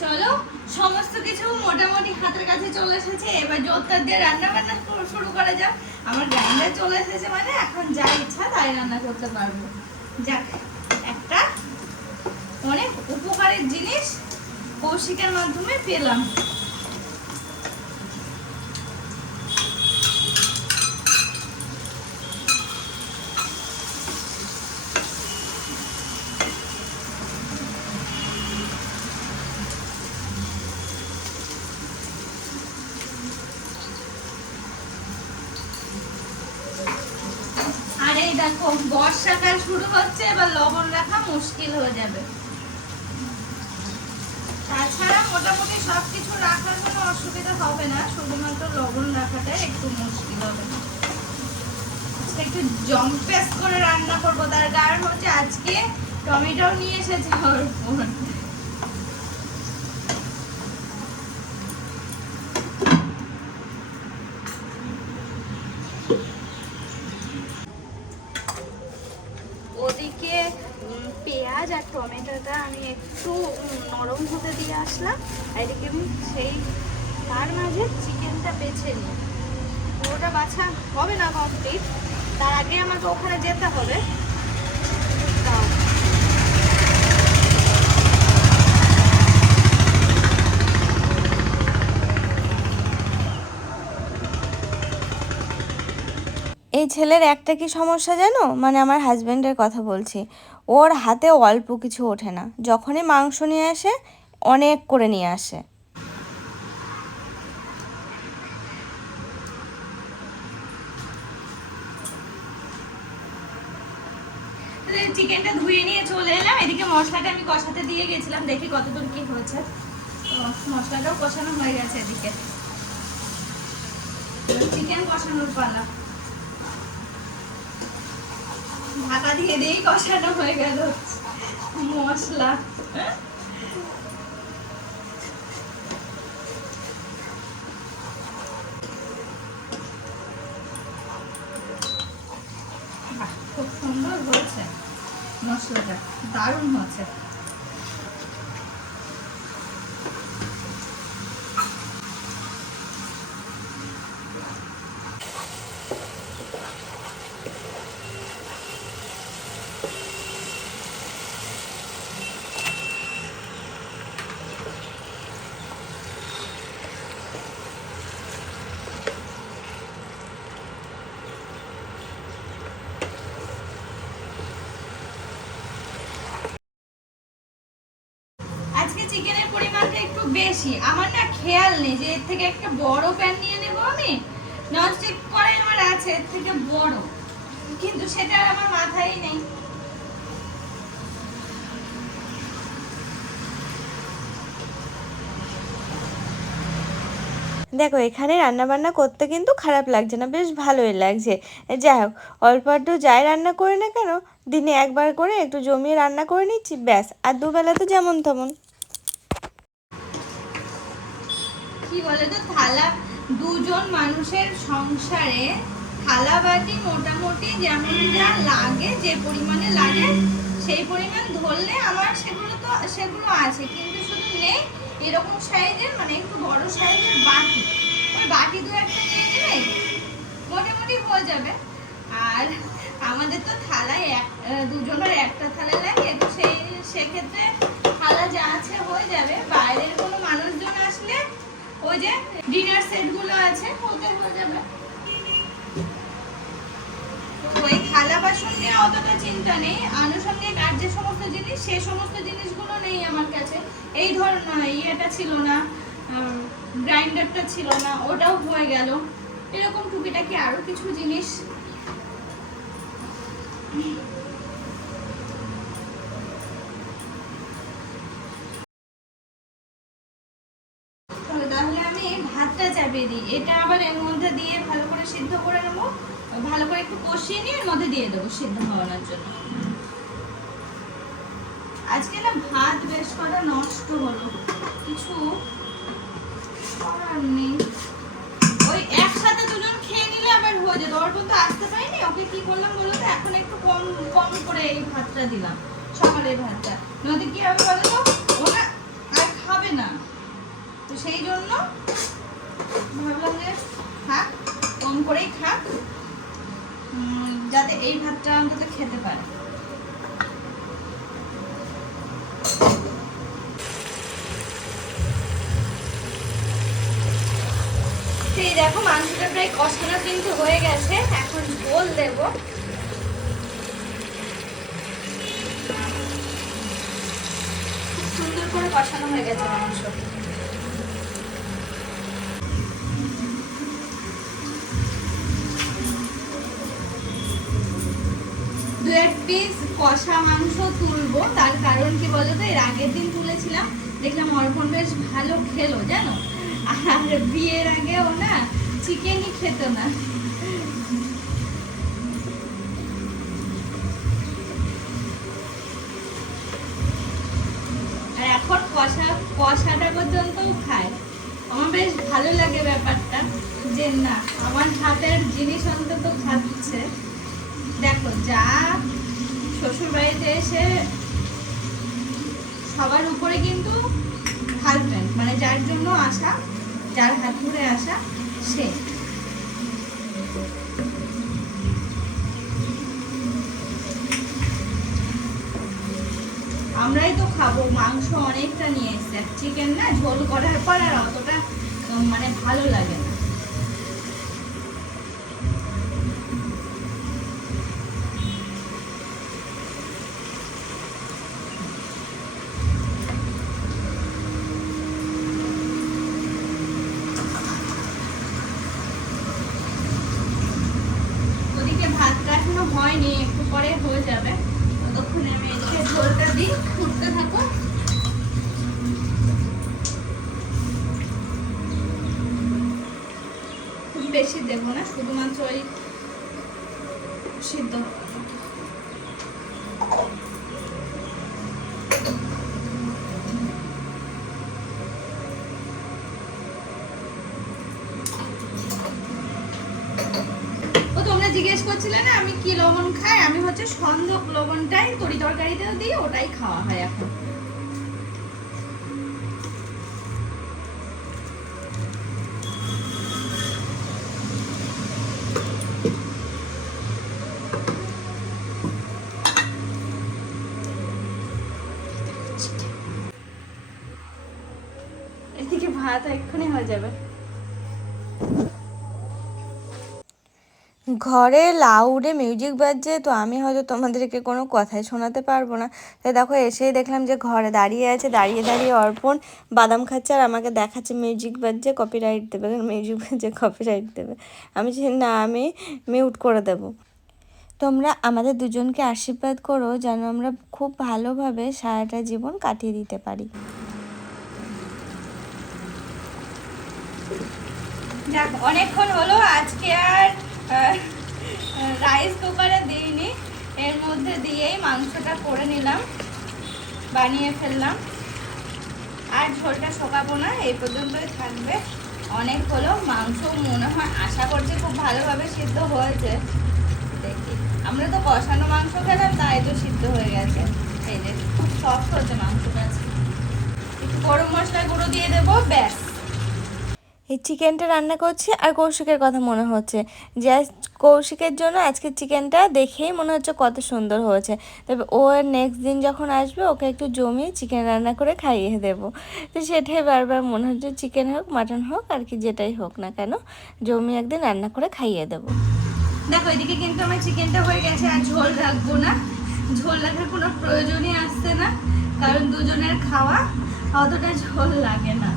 চলো, সমস্ত কিছু মোটামুটি হাতের কাছে চলে এসেছে। এবার জোরদার দিয়ে রান্না বান্না শুরু- করা যাক। আমার গ্রাইন্ডার চলে এসেছে মানে এখন যা ইচ্ছা তাই রান্না করতে পারব। যাক, একটা অনেক উপকারের জিনিস কৌশিকের মাধ্যমে পেলাম। দেখো বর্ষাকাল শুরু হচ্ছে, এবার লবণ রাখা মুশকিল হয়ে যাবে। তাছাড়া মোটামুটি সব কিছু রাখার কোনো অসুবিধা হবে না, শুধুমাত্র লবণ রাখাটা একটু মুশকিল হবে। আজকে একটু জম্পেস করে রান্না করব, তার কারণ হচ্ছে আজকে টমেটো নিয়ে এসেছে ওর বোন। ওদিকে উম, পেঁয়াজ আর টমেটোটা আমি একটু উম, নরম আসলাম আর এদিকে আমি সেই তার মাঝে চিকেনটা বেছে নিই। পুরোটা বাছা হবে না কমপ্লিট তার আগে আমাকে ওখানে যেতে হবে। এই ছেলের একটা কি সমস্যা জানো? মানে আমার হাজব্যান্ডের কথা বলছি। ওর হাতে অল্প কিছু ওঠে না। যখনই মাংস নিয়ে আসে অনেক করে নিয়ে আসে। চিকেনটা ধুয়ে নিয়ে চলে এলাম। এদিকে মশলাটা আমি কষাতে দিয়ে গেছিলাম। দেখি কতদূর কি হয়েছে। মশলাটাও কষানো হয়ে গেছে এদিকে। চিকেন কষানোর পালা। ঢাকা দিয়ে দিয়েই কষানো হয়ে গেল। মশলা বাহ, খুব সুন্দর হয়েছে মশলাটা দারুণ হয়েছে আজকে চিকেনের পরিমাণটা একটু বেশি। আমার না খেয়াল নেই যে এর থেকে একটা বড় প্যান নিয়ে নেব আমি ননস্টিক কড়াই আমার আছে, এর থেকে বড়। কিন্তু সেটা আমার মাথায় নেই। দেখো, এখানে রান্না বান্না করতে কিন্তু খারাপ লাগছে না, বেশ ভালোই লাগছে। যাই হোক, অল্প একটু যাই রান্না করে না কেন, দিনে একবার করে একটু জমিয়ে রান্না করে নিচ্ছি, ব্যাস। আর দুবেলা তো যেমন তেমন। কি বলে তো, থালা, দুজন মানুষের সংসারে থালা বাটি মোটামুটি যেমন যা লাগে, যে পরিমাণে লাগে, সেই পরিমাণ ধরলে আমার সেগুলো তো, সেগুলো আছে। কিন্তু শুধু নেই, এরকম সাইজের মানে একটু বড় সাইজের বাটি। ওই বাটি দু একটা নিয়ে গেলে মোটামুটি হয়ে যাবে। আর আমাদের তো থালায় এক দুজনের একটা থালা লাগে, তো সেই, সেক্ষেত্রে থালা যা আছে হয়ে যাবে। বাইরের কোনো মানুষজন ওই যে ডিনার সেটগুলো আছে, ওতে হয়ে যাবে। ওই থালা বাসন নিয়ে অতটা চিন্তা নেই, আনুষঙ্গিক আর যে সমস্ত জিনিস, সে সমস্ত জিনিসগুলো নেই আমার কাছে। এই ধর ইয়েটা ছিল না গ্রাইন্ডারটা ছিল না, ওটাও হয়ে গেল। এরকম টুকিটাকি আরও কিছু জিনিস তবে তাহলে আমি ভাতটা চাপিয়ে দিই। এটা আবার এর মধ্যে দিয়ে ভালো করে সিদ্ধ করে নেব। ভালো করে একটু কষিয়ে নিয়ে এর মধ্যে দিয়ে দেবো সিদ্ধ হওয়ানোর জন্য। আজকে না ভাত বেশ কটা নষ্ট হলো। কিছু করার নেই। ওই একসাথে দুজন খেয়ে নিলে আবার হয়ে যেত। ওর তো আসতে পারিনি, ওকে কি করলাম বলো তো? এখন একটু কম কম করে এই ভাতটা দিলাম। সকালের ভাতটা। নদী কি হবে বলো তো? ও না, আর খাবে না। তো সেই জন্য ভাবলাম যে থাক কম করেই খাক যাতে এই ভাতটা অন্তত খেতে পারে। এই দেখো, মাংসটা প্রায় কষানো কিন্তু হয়ে গেছে। এখন ঝোল দেবো। খুব সুন্দর করে কষানো হয়ে গেছে মাংস। পিস কষা মাংস তুলবো। তার কারণ কি বলতো, এর আগের দিন তুলেছিলাম। দেখলাম অর্পণ বেশ ভালো খেলো, জানো? আর বিয়ের আগেও না চিকেনই খেত না। আর এখন কষা, কষাটা পর্যন্তও খায়। আমার বেশ ভালো লাগে ব্যাপারটা, যে না, আমার হাতের জিনিস অন্তত খাচ্ছে। দেখো, যা শ্বশুর বাড়িতে এসে সবার উপরে কিন্তু হাজব্যান্ড মানে যার জন্য আসা, যার হাত ধরে আসা, সে। আমরাই তো খাব, মাংস অনেকটা নিয়ে এসছে। চিকেন না, ঝোল করার পর আর অতটা মানে ভালো লাগে না ওদিকে ভাতটা এখনও হয়নি, একটু পরে হয়ে যাবে। ততক্ষণে আমি এদিকে দিই ফুটতে থাকো। খুব বেশি দেবো না, শুধুমাত্র ওই সিদ্ধ মতো। ও তোমরা করছিলে না, আমি কি লবণ খাই? আমি হচ্ছে সন্দক লবণটাই তরি তরকারিতেও দিই, ওটাই খাওয়া হয় এখন। এদিকে ভাত এক্ষুনি হয়ে যাবে। ঘরে লাউডে মিউজিক বাজছে তো আমি হয়তো তোমাদেরকে কোনো কথাই শোনাতে পারব না। তাই দেখো এসেই দেখলাম যে ঘরে দাঁড়িয়ে আছে দাঁড়িয়ে দাঁড়িয়ে অর্পণ বাদাম খাচ্ছে আর আমাকে দেখাচ্ছে মিউজিক বাজছে কপিরাইট দেবে। মিউজিক বাজছে কপিরাইট দেবে। আমি বলছি, না আমি মিউট করে দেব। তোমরা আমাদের দুজনকে আশীর্বাদ করো যেন আমরা খুব ভালোভাবে সারাটা জীবন কাটিয়ে দিতে পারি। অনেকক্ষণ হলো আজকে আর রাইস কুকারে দিইনি। এর মধ্যে দিয়েই মাংসটা করে নিলাম, বানিয়ে ফেললাম। আর ঝোলটা শোকাবো না, এই পর্যন্তই থাকবে। অনেক হলো, মাংস মনে হয় আশা করছি খুব ভালোভাবে সিদ্ধ হয়েছে। দেখি, আমরা তো কষানো মাংস খেলাম, তাই তো সিদ্ধ হয়ে গেছে। এই যে, খুব সফট হচ্ছে মাংসটা। একটু গরম মশলা গুঁড়ো দিয়ে দেবো, ব্যাস। এই চিকেনটা রান্না করছি আর কৌশিকের কথা মনে হচ্ছে। যে কৌশিকের জন্য আজকে চিকেনটা দেখেই মনে হচ্ছে কত সুন্দর হয়েছে। তবে ও নেক্সট দিন যখন আসবে, ওকে একটু জমিয়ে চিকেন রান্না করে খাইয়ে দেবো। তো সেটাই বারবার মনে হচ্ছে চিকেন হোক, মাটন হোক, আর কি যেটাই হোক না কেন, জমিয়ে একদিন রান্না করে খাইয়ে দেবো। দেখো, এদিকে কিন্তু আমার চিকেনটা হয়ে গেছে আর ঝোল রাখব না। ঝোল রাখার কোনো প্রয়োজনই আসছে না, কারণ দুজনের খাওয়া অতটা ঝোল লাগে না।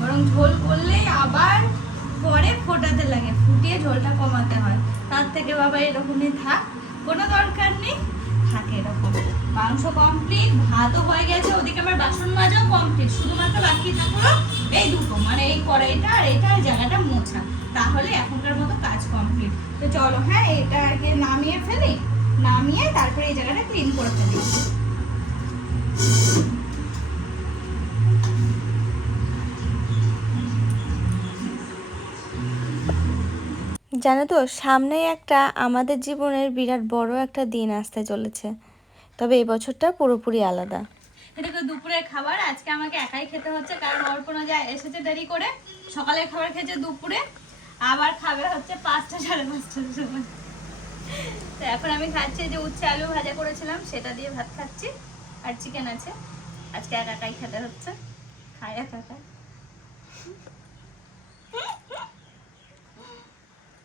বরং ঝোল করলেই আবার পরে ফোটাতে লাগে, ফুটিয়ে ঝোলটা কমাতে হয়। তার থেকে বাবা এরকমই থাক, কোনো দরকার নেই, থাকে এরকম। মাংস কমপ্লিট ভাতও হয়ে গেছে, ওদিকে আমার বাসন মাজাও কমপ্লিট শুধুমাত্র বাকি থাকল এই দুটো মানে এই কড়াইটা আর এটা, আর জায়গাটা মোছা। তাহলে এখনকার মতো কাজ কমপ্লিট তো চলো হ্যাঁ এটা আগে নামিয়ে ফেলি, নামিয়ে তারপরে এই জায়গাটা ক্লিন করে ফেলি। জানো তো, সামনেই একটা আমাদের জীবনের বিরাট বড় একটা দিন আসতে চলেছে। তবে এই বছরটা পুরোপুরি আলাদা। এটাকে দুপুরের খাবার, আজকে আমাকে একাই খেতে হচ্ছে, কারণ অর্পণা যায় এসেছে দেরি করে, সকালের খাবার খেয়েছে দুপুরে, আবার খাবে হচ্ছে পাঁচটা, সাড়ে পাঁচটার সময়। তো এখন আমি খাচ্ছি যে উচ্ছে আলু ভাজা করেছিলাম, সেটা দিয়ে ভাত খাচ্ছি, আর চিকেন আছে। আজকে একা একাই খেতে হচ্ছে একা একা